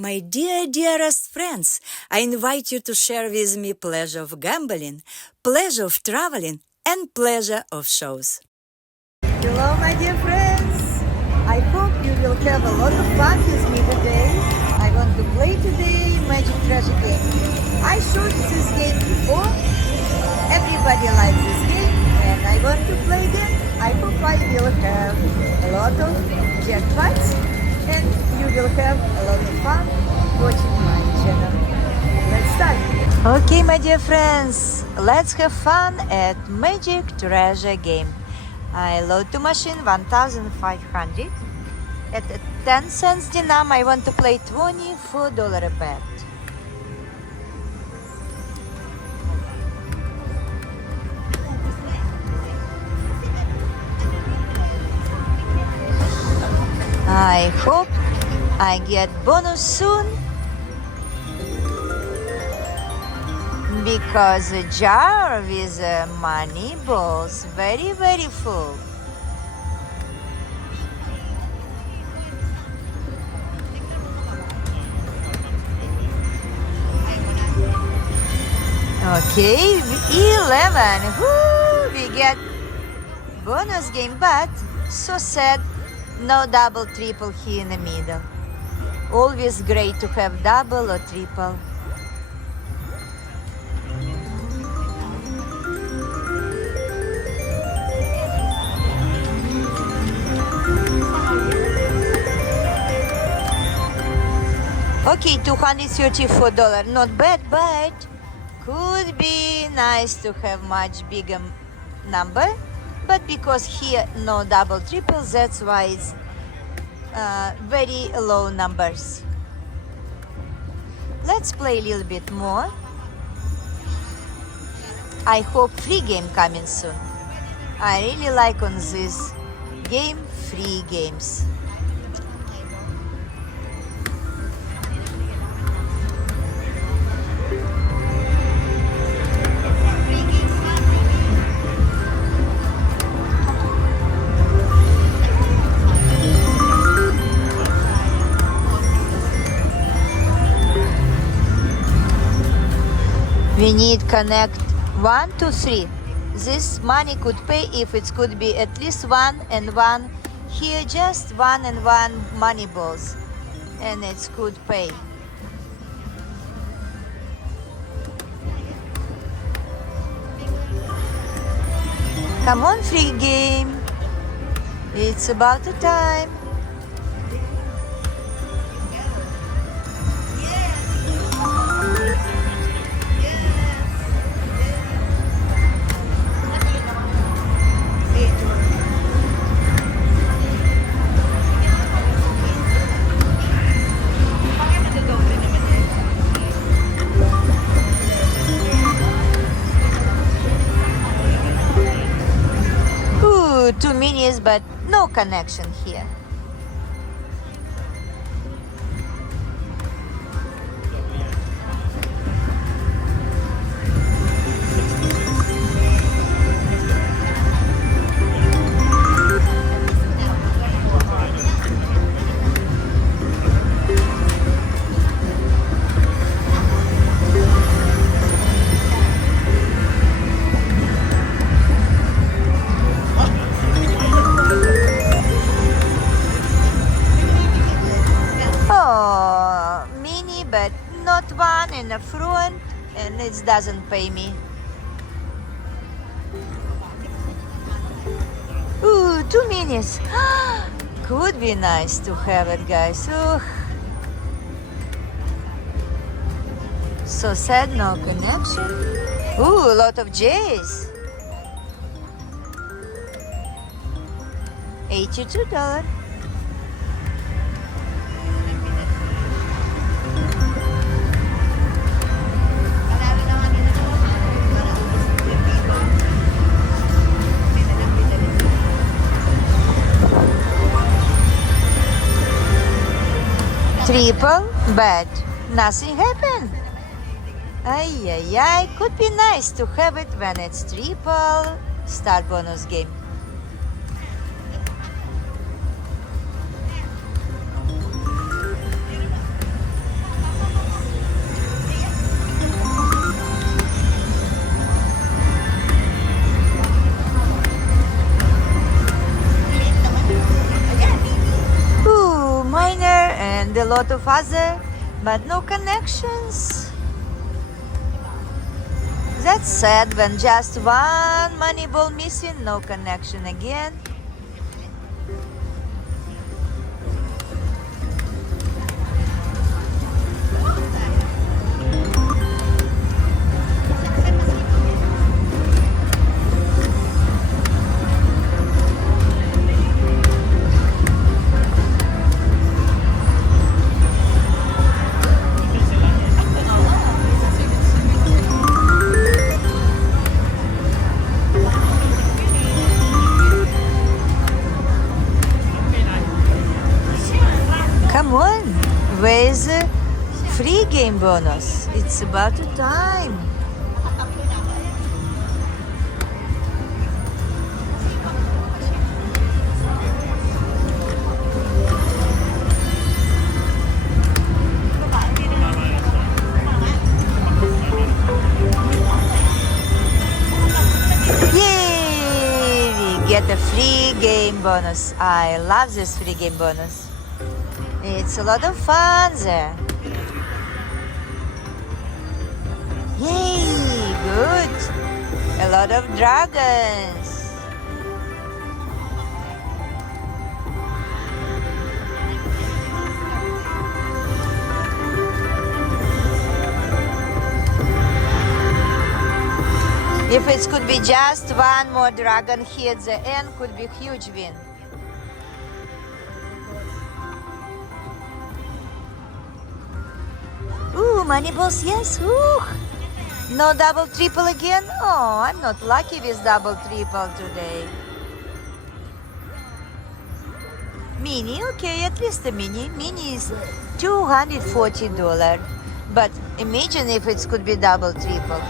My dearest friends, I invite you to share with me pleasure of gambling, pleasure of traveling, and pleasure of shows. Hello, my dear friends. I hope you will have a lot of fun with me today. I want to play today Magic Treasure game. I showed this game before. Everybody likes this game, and I want to play again. I hope I will have a lot of jackpots, and you will have a lot of fun watching my channel. Let's start. Okay, my dear friends, let's have fun at Magic Treasure game. I load to machine 1,500. At 10 cents dinam, I want to play $24 a bet. I hope I get bonus soon, because a jar with money balls very full. Okay, 11. Woo, we get bonus game, but so sad, no double triple here in the middle. Always great to have double or triple. Okay, $234, not bad, but could be nice to have much bigger number, but because here no double triple, that's why it's very low numbers. Let's play a little bit more. I hope free game coming soon. I really like on this game free games. We need connect 1 to 3. This money could pay if it could be at least 1 and 1. Here just 1 and 1 money balls, and it could pay. Come on, free game. It's about the time. Ooh, 2 minis, but no connection here. But not one in the front, and it doesn't pay me. Ooh, 2 minis. Could be nice to have it, guys. Ooh. So sad, no connection. Ooh, a lot of J's. $82. Triple, but nothing happened. Ay, could be nice to have it when it's triple. Start bonus game. lot of other, but no connections. That's sad when just one money ball missing, no connection again. Come on, where's the free game bonus? It's about time. Yay! We get a free game bonus. I love this free game bonus. It's a lot of fun there. Yay! Good! A lot of dragons. If it could be just one more dragon here at the end, could be huge win. Ooh, money balls, yes. Ooh. No double triple again? Oh, I'm not lucky with double triple today. Mini, okay, at least a mini. Mini is $240. But imagine if it could be double triple.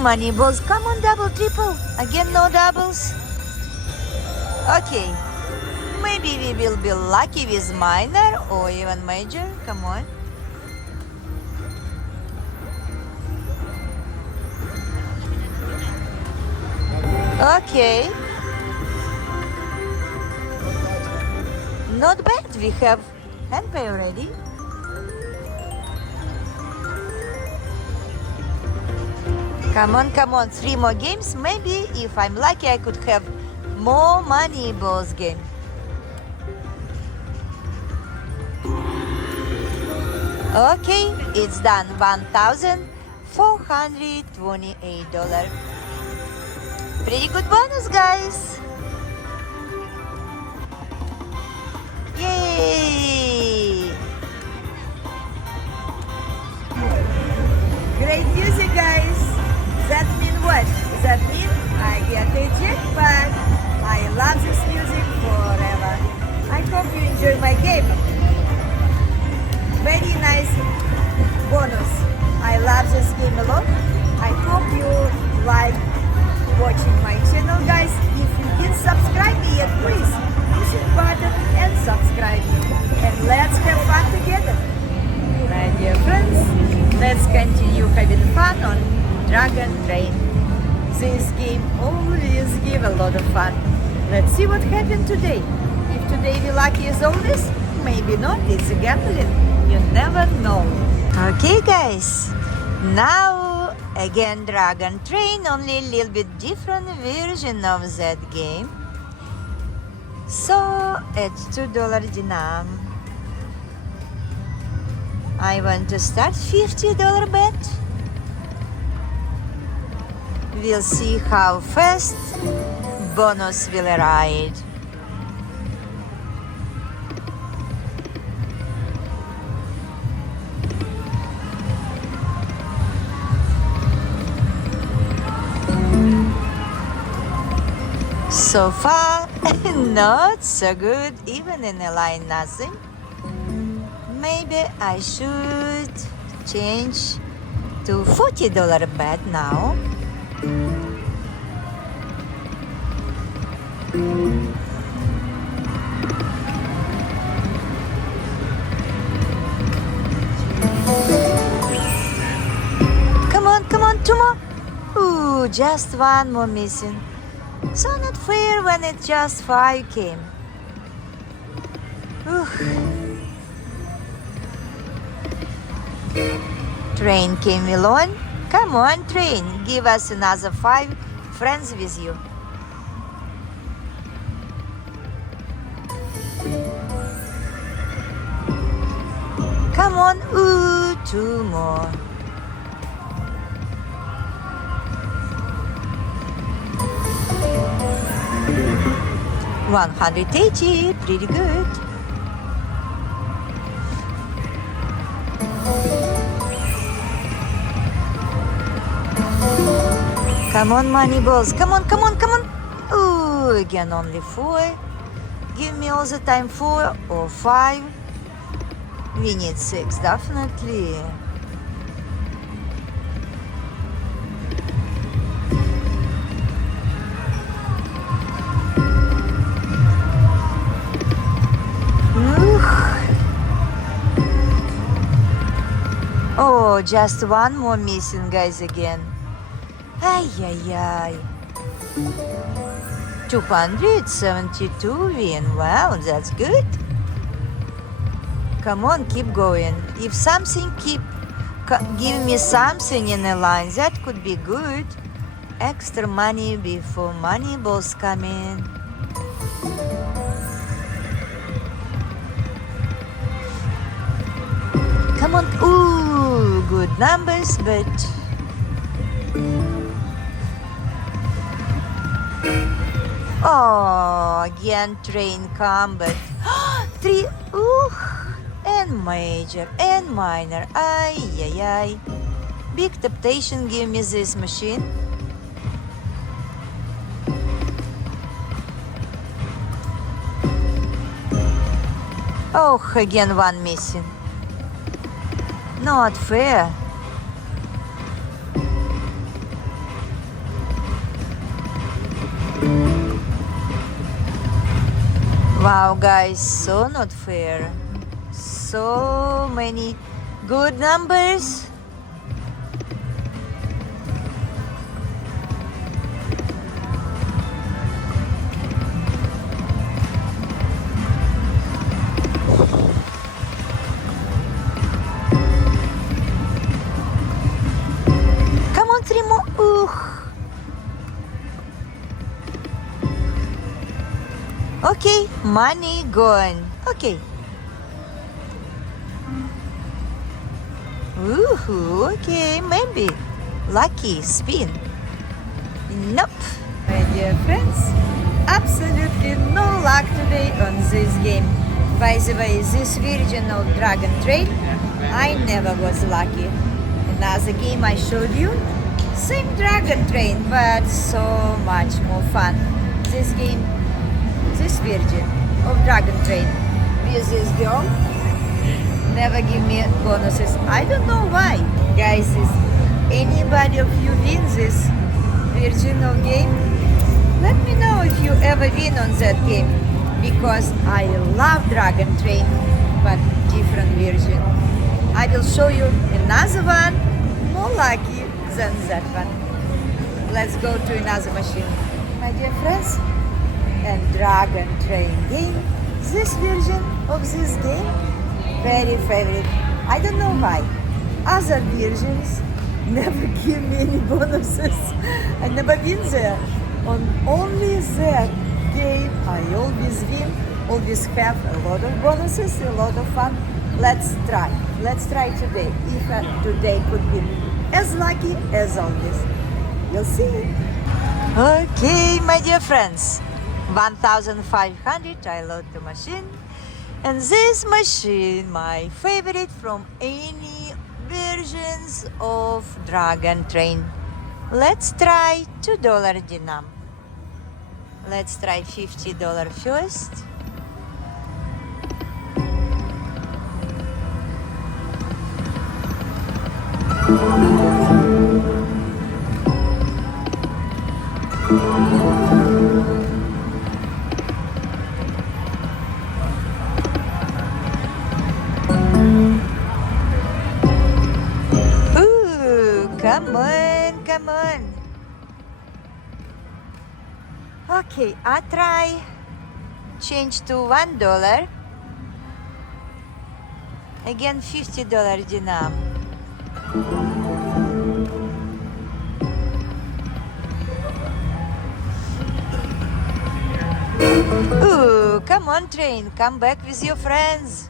Money balls, come on, double, triple. Again, no doubles. Okay, maybe we will be lucky with minor or even major. Come on. Okay. Not bad. We have hand pay already. Come on, come on, 3 more games. Maybe if I'm lucky, I could have more money balls game. Okay, it's done. $1,428. Pretty good bonus, guys. Yay! Great music, guys. That mean what? That mean I get a jackpot. I love this music forever. I hope you enjoy my game. Very nice bonus. I love this game a lot. I hope you like watching my channel, guys. If you didn't subscribe me yet, please push the button and subscribe me. And let's have fun together. My dear friends, let's continue having fun on Dragon Train. This game always gives a lot of fun. Let's see what happened today. If today we're lucky as always, maybe not. It's a gambling. You never know. Okay, guys. Now again, Dragon Train, only a little bit different version of that game. So at $2 dinam, I want to start $50 bet. We'll see how fast bonus will ride. So far, not so good, even in a line nothing. Maybe I should change to $40 bet now. Come on, two more. Ooh, just one more missing. So not fair when it just 5 came. Ooh. Train came alone. Come on, train, give us another 5 friends with you. Come on, ooh, 2 more. $180, pretty good. Come on, money balls. Come on. Ooh, again only 4. Give me all the time 4 or 5. We need 6, definitely. Oh, just one more missing, guys, again. Ay. 272 win. Wow, that's good. Come on, keep going. If something give me something in a line, that could be good. Extra money before money balls come in. Come on, ooh, good numbers, but oh, again train come, but 3, ooh, and major and minor. Ay. Big temptation, give me this machine. Oh, again one missing. Not fair. Wow, guys, so not fair. So many good numbers. Come on, 3 more. Ooh. Okay, money gone. Okay. Ooh, okay, maybe. Lucky spin. Nope. My dear friends, absolutely no luck today on this game. By the way, this version of Dragon Train, I never was lucky. Another game I showed you, same Dragon Train, but so much more fun. This game, this version of Dragon Train with this girl never give me bonuses. I don't know why. Guys, is anybody of you win this version of game? Let me know if you ever win on that game, because I love Dragon Train, but different version. I will show you another one more lucky than that one. Let's go to another machine. My dear friends, and Dragon Train game, this version of this game, very favorite. I don't know why. Other versions never give me any bonuses. I never been there. On only that game, I always win, always have a lot of bonuses, a lot of fun. Let's try. Let's try today. If today could be as lucky as always. You'll see. Okay, my dear friends. 1,500, I load the machine. And this machine, my favorite from any versions of Dragon Train. Let's try $2 denom. Let's try $50 first. Come on, come on. Okay, I try change to $1. Again, $50 dinam. Ooh, come on, train. Come back with your friends.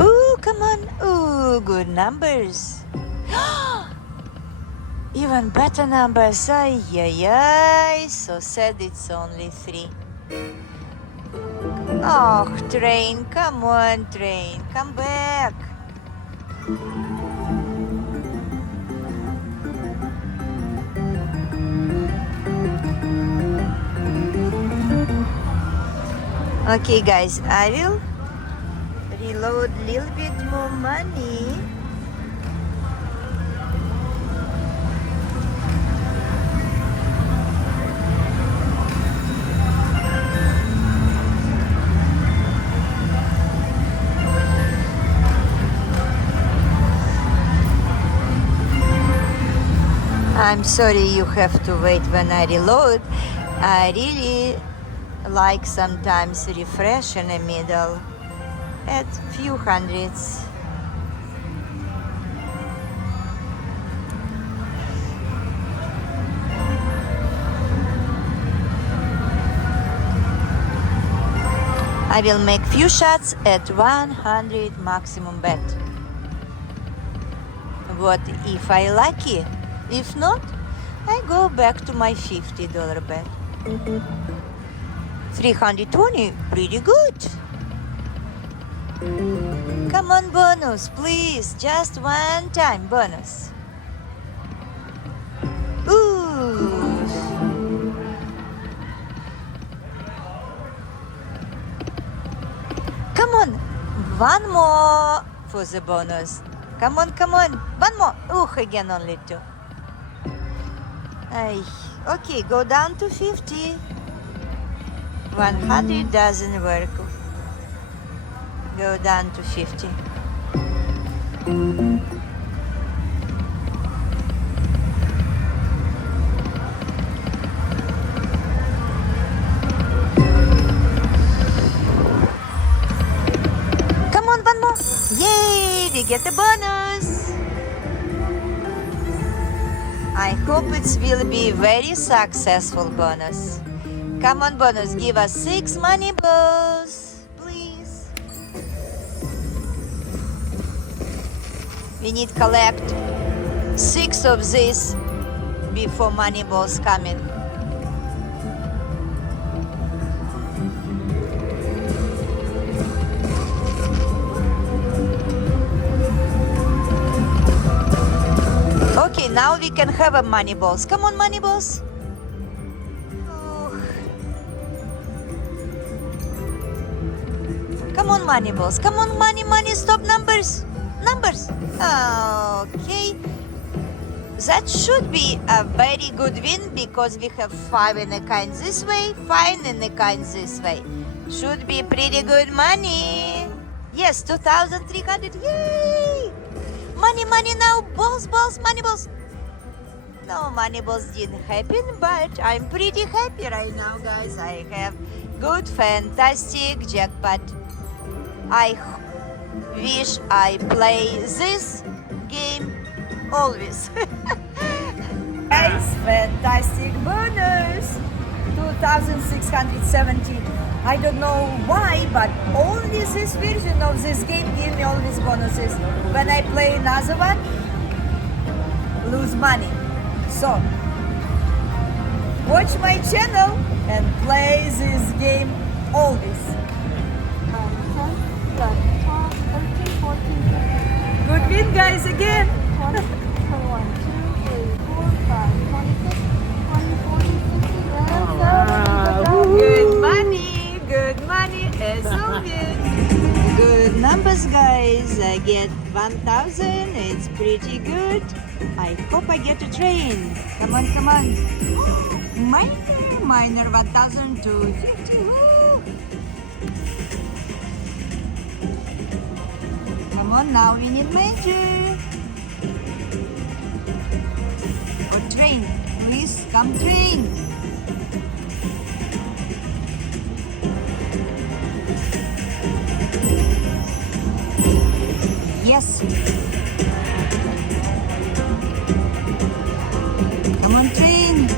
Ooh, come on. Ooh, good numbers. Even better numbers. Ay, ay, ay. So sad it's only 3. Oh, train. Come on, train. Come back. Okay, guys. I will reload a little bit more money. I'm sorry you have to wait when I reload. I really like sometimes refresh in the middle at few hundreds. I will make few shots at 100 maximum bet. What if I lucky? If not, I go back to my $50 bet. 320, pretty good. Come on, bonus, please. Just one time bonus. Ooh. Come on, one more for the bonus. Come on, come on, one more. Ooh, again only 2. Okay, go down to 50. 100 doesn't work. Go down to 50. Come on, one more. Yay, we get a bonus. I hope it will be very successful bonus. Come on, bonus, give us 6 money balls, please. We need collect 6 of this before money balls come in. Okay, now we can have a money balls. Come on, money balls. Come on, money balls. Come on, money, money. Stop numbers. Numbers. Okay. That should be a very good win because we have 5 in a kind this way, 5 in a kind this way. Should be pretty good money. Yes, 2,300. Yay! Money, money now. Balls, balls, money balls. No, money balls didn't happen, but I'm pretty happy right now, guys. I have good, fantastic jackpot. I wish I play this game always. Guys, fantastic bonus. 2,670. I don't know why, but only this version of this game give me all these bonuses. When I play another one, lose money. So, watch my channel and play this game always. 10, 11, 12, 13, 14, 15. Good win, guys, again. 20, 21, 2, 3, 4, 5, 26, 20, 40, 60, and 70. Good money as always. Good good numbers, guys. I get 1,000. It's pretty good. I hope I get a train. Come on, come on. Minor 1,250. Woo! Come on, now we need major. Or train. Please come train. Yes. Come on, train.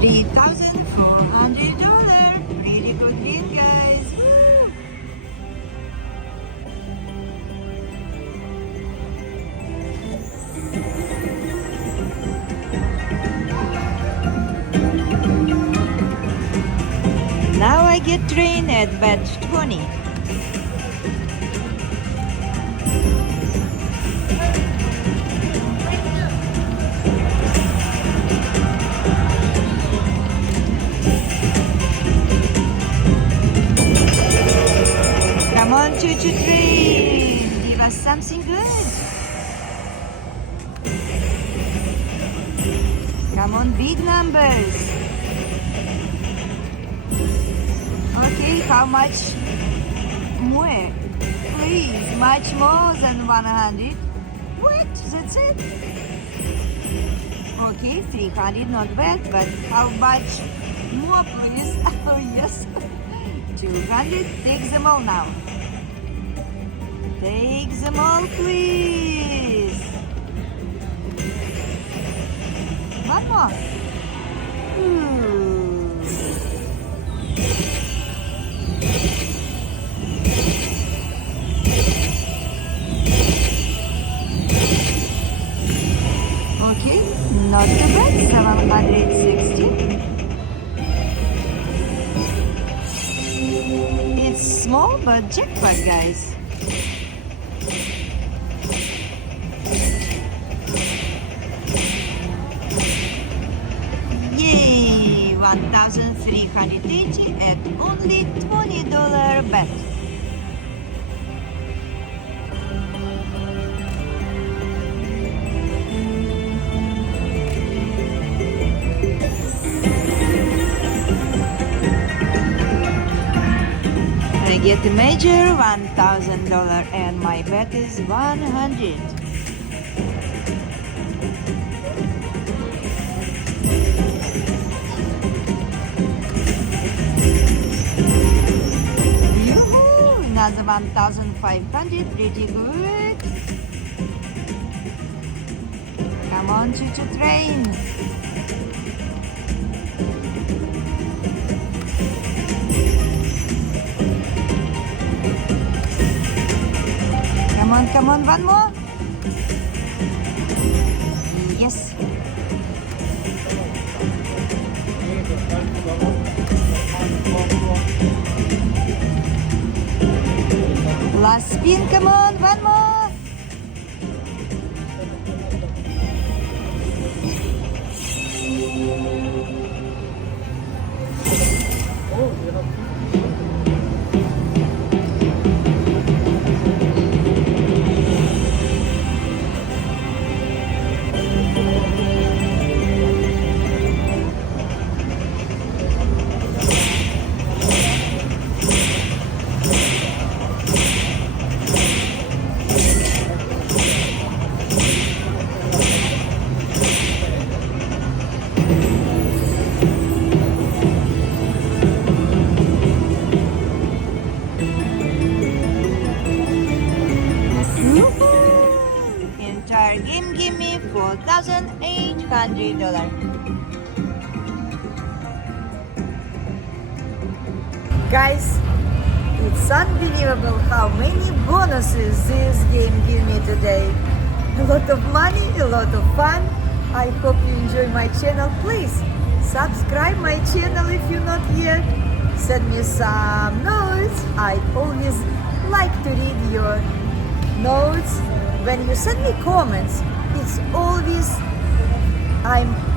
$3,400. Really good deal, guys. Woo! Now I get train at bet 20. Come on, choo-choo train. Give us something good. Come on, big numbers. Okay, how much more? Please, much more than 100. What? That's it? Okay, 300, not bad, but how much more, please? Oh, yes. 200, take them all now. Take them all, please. One more. Okay, not too bad, 760. It's small but jackpot, guys. Yay! 1,380 at only $20 bet. I get the major $1,000 and my bet is 100. Yoo-hoo! Another 1,500, pretty good. Come on, choo-choo train. Come on, one more. Yes. Last spin, come on, one more. Entire game give me $4,800. Guys, it's unbelievable how many bonuses this game give me today. a lot of money, a lot of fun. I hope you enjoy my channel. Please subscribe my channel if you're not yet. Send me some notes. I always like to read your notes. When you send me comments, it's always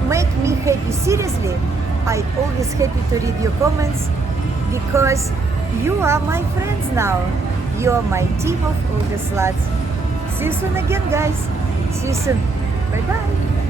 make me happy. Seriously, I always happy to read your comments because you are my friends now. You are my team of Olga Slots. See you soon again, guys. See you soon. Bye bye.